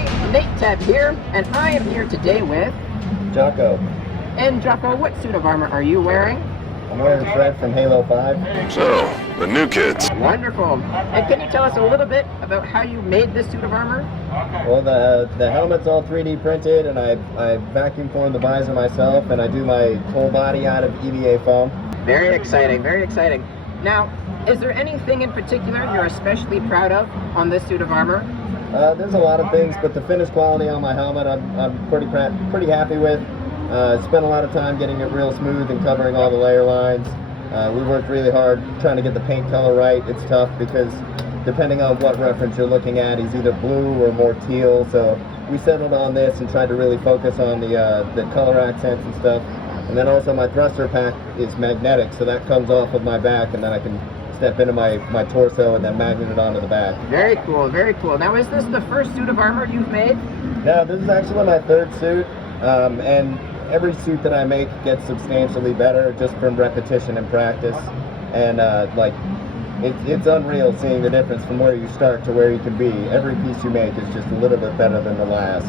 everybody, Nate Tab here, and I am here today with Jocko. And Jocko, what suit of armor are you wearing? I'm wearing Fred from Halo 5. So, the new kids. Wonderful. And can you tell us a little bit about how you made this suit of armor? Well, the helmet's all 3D printed, and I vacuum formed the visor myself, and I do my whole body out of EVA foam. Very exciting, very exciting. Now, is there anything in particular you're especially proud of on this suit of armor? There's a lot of things, but the finish quality on my helmet I'm pretty happy with. Spent a lot of time getting it real smooth and covering all the layer lines. We worked really hard trying to get the paint color right. It's tough because depending on what reference you're looking at, he's either blue or more teal. So we settled on this and tried to really focus on the color accents and stuff. And then also my thruster pack is magnetic, so that comes off of my back, and then I can step into my torso and then magnet it onto the back. Very cool, very cool. Now, is this the first suit of armor you've made? No, this is actually my third suit, and every suit that I make gets substantially better just from repetition and practice. And it's unreal seeing the difference from where you start to where you can be. Every piece you make is just a little bit better than the last.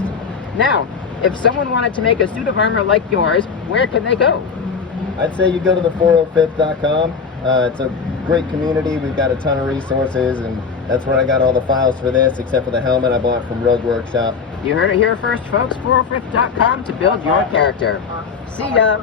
Now, if someone wanted to make a suit of armor like yours, where can they go? I'd say you go to the 405th.com. It's a great community. We've got a ton of resources, and that's where I got all the files for this, except for the helmet I bought from Rogue Workshop. You heard it here first, folks. 405th.com to build your character. See ya!